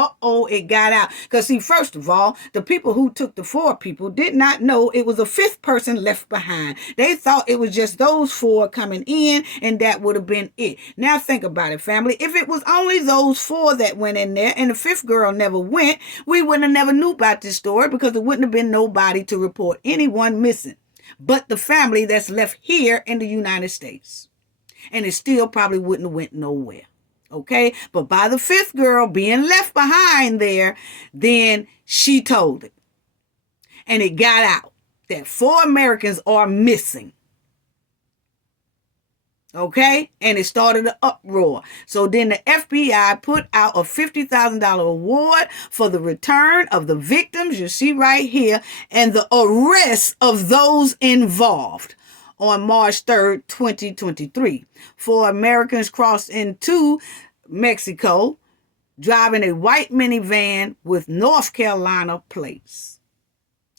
it got out. Because, see, first of all, the people who took the 4 people did not know it was a 5th person left behind. They thought it was just those 4 coming in, and that would have been it. Now, think about it, family. If it was only those 4 that went in there, and the 5th girl never went, we wouldn't have never knew about this story because there wouldn't have been nobody to report anyone missing but the family that's left here in the United States. And it still probably wouldn't have went nowhere. Okay? But by the 5th girl being left behind there, then she told it. And it got out that 4 Americans are missing. Okay? And it started an uproar. So then the FBI put out a $50,000 award for the return of the victims, you see right here, and the arrest of those involved. On March 3rd, 2023, 4 Americans crossed into Mexico driving a white minivan with North Carolina plates.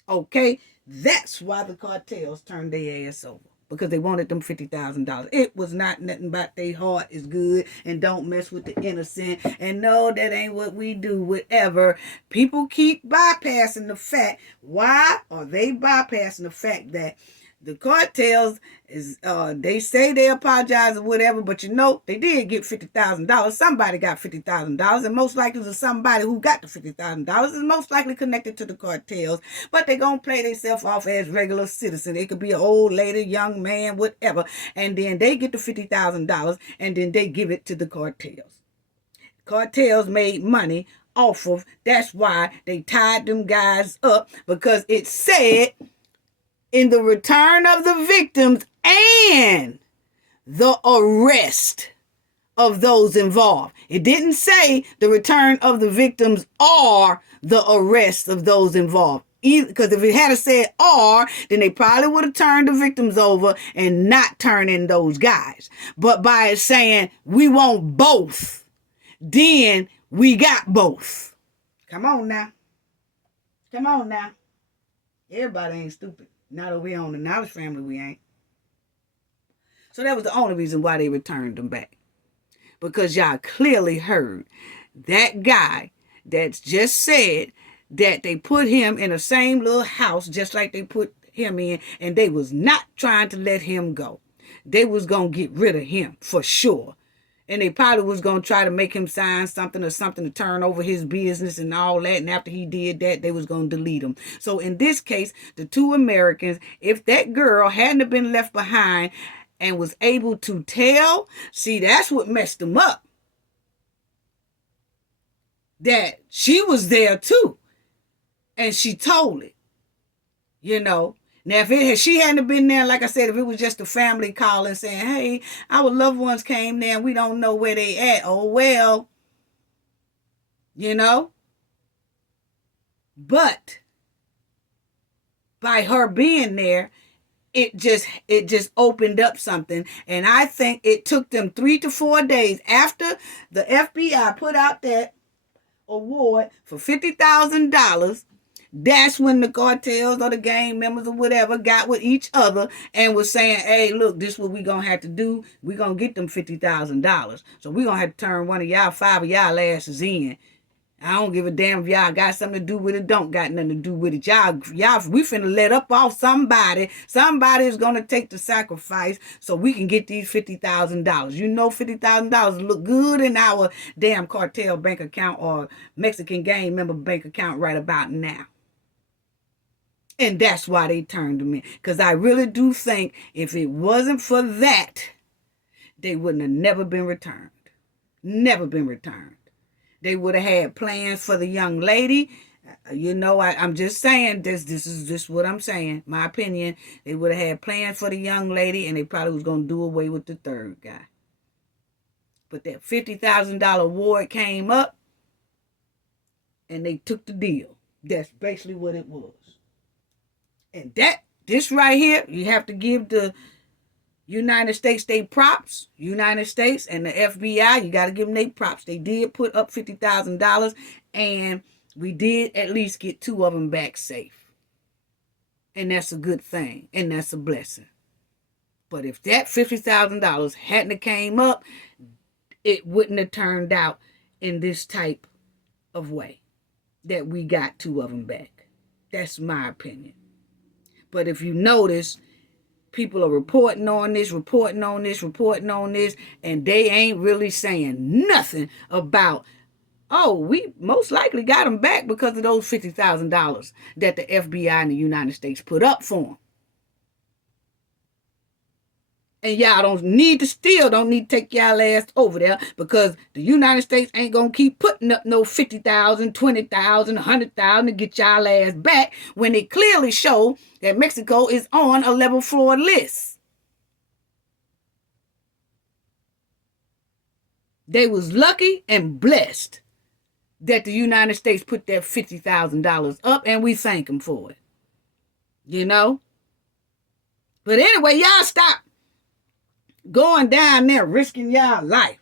Okay, that's why the cartels turned their ass over. Because they wanted them $50,000. It was not nothing about their heart is good and don't mess with the innocent. And no, that ain't what we do, whatever. People keep bypassing the fact. Why are they bypassing the fact that The cartels is they say they apologize or whatever, but they did get $50,000. Somebody got $50,000, and most likely the somebody who got the $50,000 is most likely connected to the cartels. But they gonna play themselves off as regular citizens. It could be an old lady, young man, whatever, and then they get the $50,000, and then they give it to the cartels. Cartels made money off of. That's why they tied them guys up, because it said in the return of the victims and the arrest of those involved. It didn't say the return of the victims or the arrest of those involved. Because if it had said or, then they probably would have turned the victims over and not turn in those guys. But by it saying we want both, then we got both. Come on now. Come on now. Everybody ain't stupid. Not over here on the Knowledge family, we ain't. So that was the only reason why they returned them back. Because y'all clearly heard that guy that's just said that they put him in the same little house just like they put him in, and they was not trying to let him go. They was going to get rid of him for sure. And they probably was going to try to make him sign something or something to turn over his business and all that. And after he did that, they was going to delete him. So in this case, the two Americans, if that girl hadn't been left behind and was able to tell, see, that's what messed them up. That she was there too. And she told it. Now, if she hadn't been there, like I said, if it was just a family calling saying, hey, our loved ones came there and we don't know where they at. Oh, well, But by her being there, it just opened up something. And I think it took them 3 to 4 days after the FBI put out that award for $50,000. That's when the cartels or the gang members or whatever got with each other and was saying, hey, look, this is what we're going to have to do. We're going to get them $50,000. So we're going to have to turn 5 of y'all asses in. I don't give a damn if y'all got something to do with it, don't got nothing to do with it. Y'all, we finna let up off somebody. Somebody is going to take the sacrifice so we can get these $50,000. $50,000 look good in our damn cartel bank account or Mexican gang member bank account right about now. And that's why they turned them in. Because I really do think if it wasn't for that, they wouldn't have never been returned. Never been returned. They would have had plans for the young lady. I'm just saying, this is just what I'm saying. My opinion, they would have had plans for the young lady, and they probably was going to do away with the third guy. But that $50,000 award came up, and they took the deal. That's basically what it was. And this right here, you have to give the United States their props. United States and the FBI, you got to give them their props. They did put up $50,000, and we did at least get 2 of them back safe. And that's a good thing, and that's a blessing. But if that $50,000 hadn't came up, it wouldn't have turned out in this type of way that we got 2 of them back. That's my opinion. But if you notice, people are reporting on this, and they ain't really saying nothing about, we most likely got them back because of those $50,000 that the FBI in the United States put up for them. And y'all don't need to take y'all ass over there, because the United States ain't going to keep putting up no 50,000, 20,000, 100,000 to get y'all ass back when they clearly show that Mexico is on a level floor list. They was lucky and blessed that the United States put that $50,000 up, and we thank them for it. But anyway, y'all stop going down there risking y'all life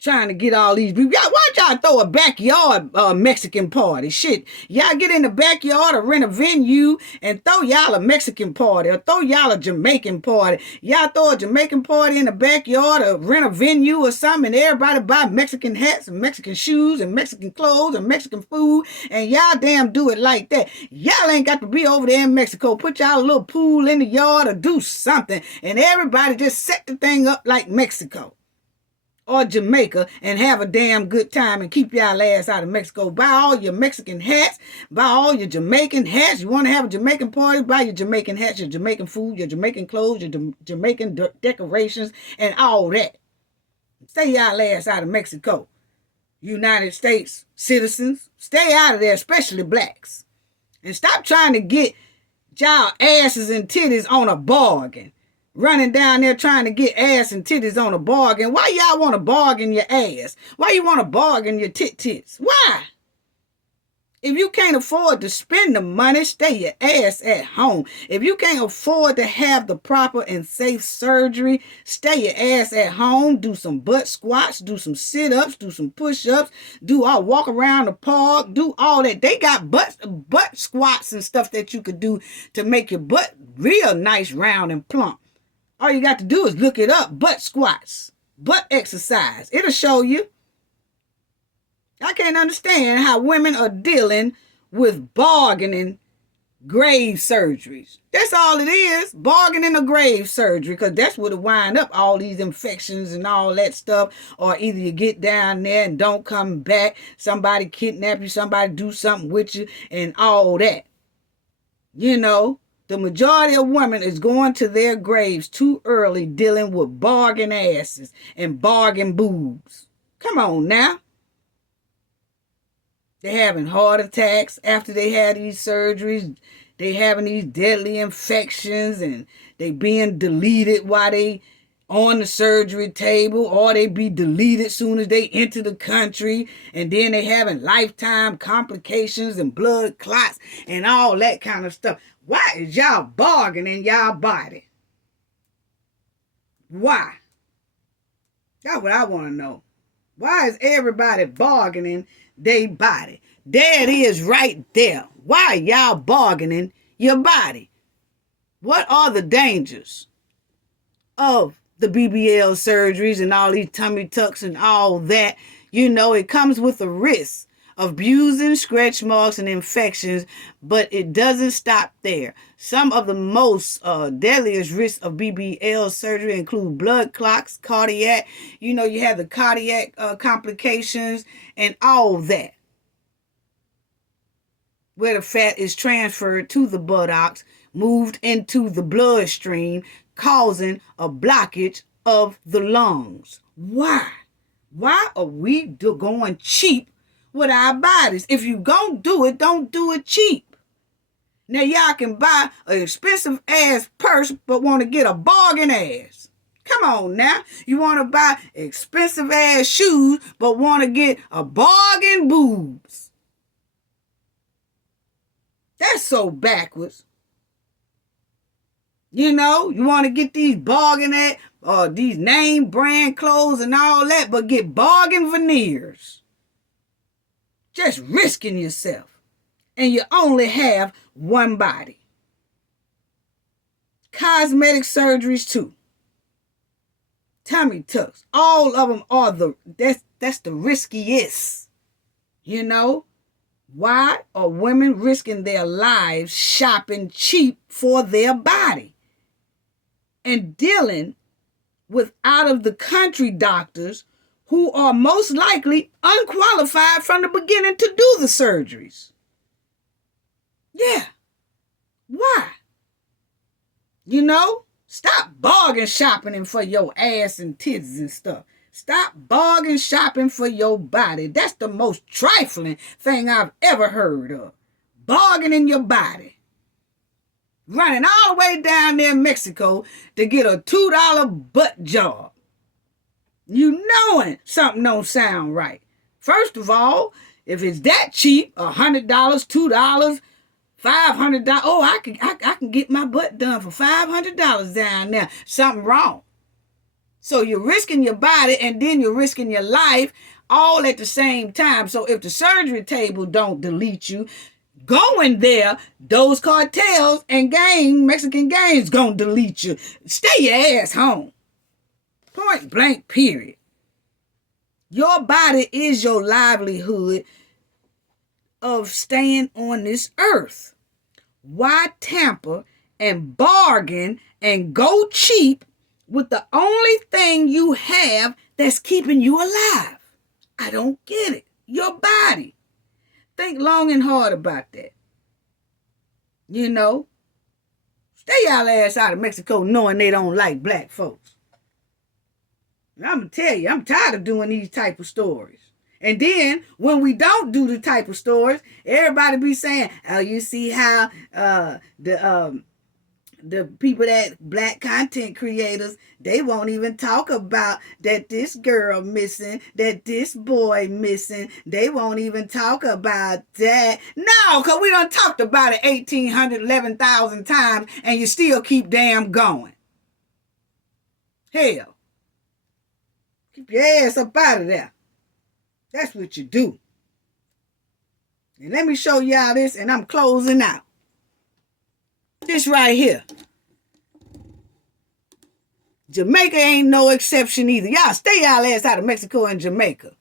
Trying to get all these people. Why y'all throw a backyard Mexican party? Shit, y'all get in the backyard or rent a venue and throw y'all a Mexican party or throw y'all a Jamaican party. Y'all throw a Jamaican party in the backyard or rent a venue or something and everybody buy Mexican hats and Mexican shoes and Mexican clothes and Mexican food and y'all damn do it like that. Y'all ain't got to be over there in Mexico. Put y'all a little pool in the yard or do something and everybody just set the thing up like Mexico or Jamaica and have a damn good time and keep y'all ass out of Mexico. Buy all your Mexican hats. Buy all your Jamaican hats. You want to have a Jamaican party? Buy your Jamaican hats, your Jamaican food, your Jamaican clothes, your Jamaican decorations, and all that. Stay y'all ass out of Mexico. United States citizens, stay out of there, especially blacks. And stop trying to get y'all asses and titties on a bargain. Running down there trying to get ass and titties on a bargain. Why y'all want to bargain your ass? Why you want to bargain your tits? Why? If you can't afford to spend the money, stay your ass at home. If you can't afford to have the proper and safe surgery, stay your ass at home. Do some butt squats, do some sit-ups, do some push-ups, walk around the park, do all that. They got butt squats and stuff that you could do to make your butt real nice, round, and plump. All you got to do is look it up. Butt squats. Butt exercise. It'll show you. I can't understand how women are dealing with bargaining grave surgeries. That's all it is. Bargaining a grave surgery. Because that's what it wind up. All these infections and all that stuff. Or either you get down there and don't come back. Somebody kidnap you. Somebody do something with you. And all that. You know. The majority of women is going to their graves too early dealing with bargain asses and bargain boobs. Come on now. They're having heart attacks after they had these surgeries. They having these deadly infections and they being deleted while they on the surgery table, or they be deleted soon as they enter the country, and then they having lifetime complications and blood clots and all that kind of stuff. Why is y'all bargaining y'all body? Why? That's what I want to know. Why is everybody bargaining their body? There it is right there. Why y'all bargaining your body? What are the dangers of the BBL surgeries and all these tummy tucks and all that? You know, it comes with a risk of bruising, scratch marks, and infections, but it doesn't stop there. Some of the most deadliest risks of BBL surgery include blood clots, cardiac, you have the cardiac complications and all that, where the fat is transferred to the buttocks, moved into the bloodstream, causing a blockage of the lungs. Why? Why are we going cheap with our bodies? If you gonna do it, don't do it cheap. Now y'all can buy an expensive ass purse but want to get a bargain ass. Come on now. You want to buy expensive ass shoes but want to get a bargain boobs. That's so backwards. You want to get these bargain these name brand clothes and all that, but get bargain veneers. Just risking yourself. And you only have one body. Cosmetic surgeries too. Tummy tucks. All of them are that's the riskiest. Why are women risking their lives shopping cheap for their body? And dealing with out of the country doctors who are most likely unqualified from the beginning to do the surgeries. Yeah. Why? Stop bargain shopping for your ass and titties and stuff. Stop bargain shopping for your body. That's the most trifling thing I've ever heard of. Bargaining your body. Running all the way down there in Mexico to get a $2 butt job. You knowing something don't sound right. First of all, if it's that cheap, $100, $2, $500, oh, I can get my butt done for $500 down there. Something wrong. So you're risking your body and then you're risking your life all at the same time. So if the surgery table don't delete you, going there, those cartels and Mexican gangs gonna delete you. Stay your ass home. Point blank, period. Your body is your livelihood of staying on this earth. Why tamper and bargain and go cheap with the only thing you have that's keeping you alive? I don't get it. Your body. Think long and hard about that. You know, stay y'all ass out of Mexico knowing they don't like black folks. And I'm going to tell you, I'm tired of doing these type of stories. And then when we don't do the type of stories, everybody be saying, oh, you see how the people that black content creators, they won't even talk about that this girl missing, that this boy missing. They won't even talk about that. No, because we done talked about it 1,800, 11,000 times and you still keep damn going. Hell. Keep your ass up out of there. That's what you do. And let me show y'all this and I'm closing out. This right here. Jamaica ain't no exception either. Y'all stay y'all ass out of Mexico and Jamaica.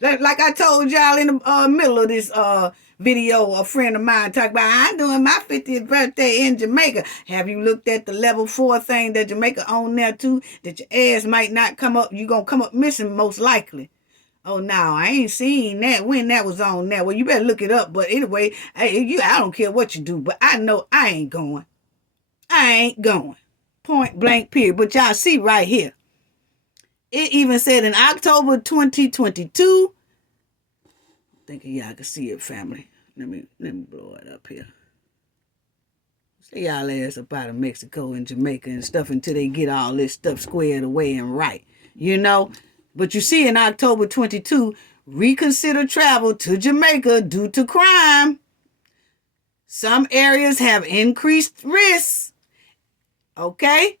Like I told y'all in the middle of this video, a friend of mine talked about, I'm doing my 50th birthday in Jamaica. Have you looked at the level 4 thing that Jamaica own there too? That your ass might not come up, you gonna come up missing most likely. Oh, no, I ain't seen that when that was on there. Well, you better look it up. But anyway, I don't care what you do, but I know I ain't going. I ain't going. Point blank, period. But y'all see right here. It even said in October 2022. I think y'all can see it, family. Let me blow it up here. Stay y'all ass up out of Mexico and Jamaica and stuff until they get all this stuff squared away and right. You know? But you see in October 22, reconsider travel to Jamaica due to crime. Some areas have increased risks. Okay?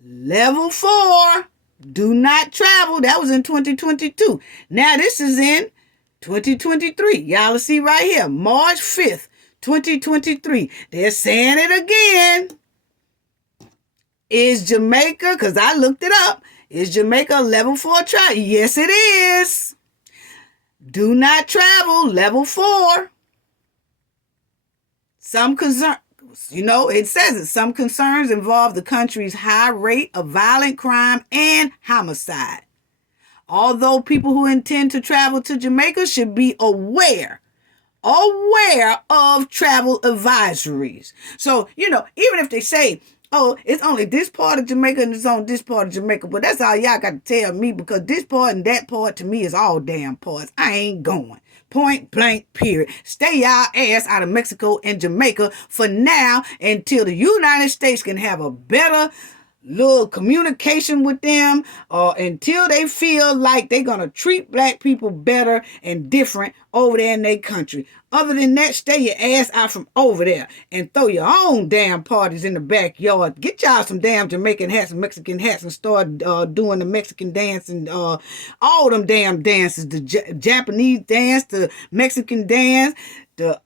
Level 4, do not travel. That was in 2022. Now this is in 2023. Y'all will see right here, March 5th, 2023. They're saying it again. Is Jamaica, because I looked it up, is Jamaica level 4 travel? Yes, it is. Do not travel, level 4. Some concerns, it says it. Some concerns involve the country's high rate of violent crime and homicide. Although people who intend to travel to Jamaica should be aware of travel advisories. So, even if they say, oh, it's only this part of Jamaica and it's on this part of Jamaica. But that's all y'all got to tell me because this part and that part to me is all damn parts. I ain't going. Point blank, period. Stay y'all ass out of Mexico and Jamaica for now until the United States can have a better little communication with them or until they feel like they're going to treat black people better and different over there in their country. Other than that, stay your ass out from over there and throw your own damn parties in the backyard. Get y'all some damn Jamaican hats and Mexican hats and start doing the Mexican dance and all them damn dances, the Japanese dance, the Mexican dance,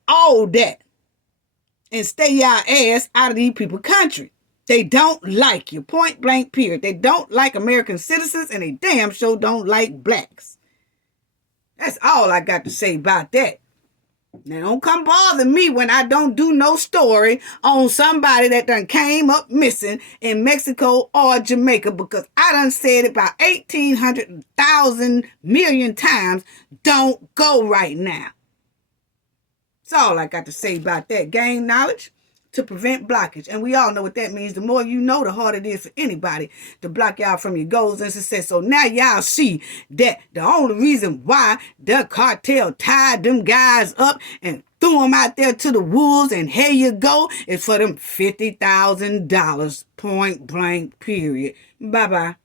all that. And stay y'all ass out of these people's country. They don't like you. Point blank, period. They don't like American citizens and they damn sure don't like blacks. That's all I got to say about that. Now, don't come bother me when I don't do no story on somebody that done came up missing in Mexico or Jamaica because I done said it about 1,800,000 million times. Don't go right now. That's all I got to say about that. Gain knowledge to prevent blockage. And we all know what that means. The more you know, the harder it is for anybody to block y'all from your goals and success. So now y'all see that the only reason why the cartel tied them guys up and threw them out there to the wolves and here you go is for them $50,000. Point blank, period. Bye-bye.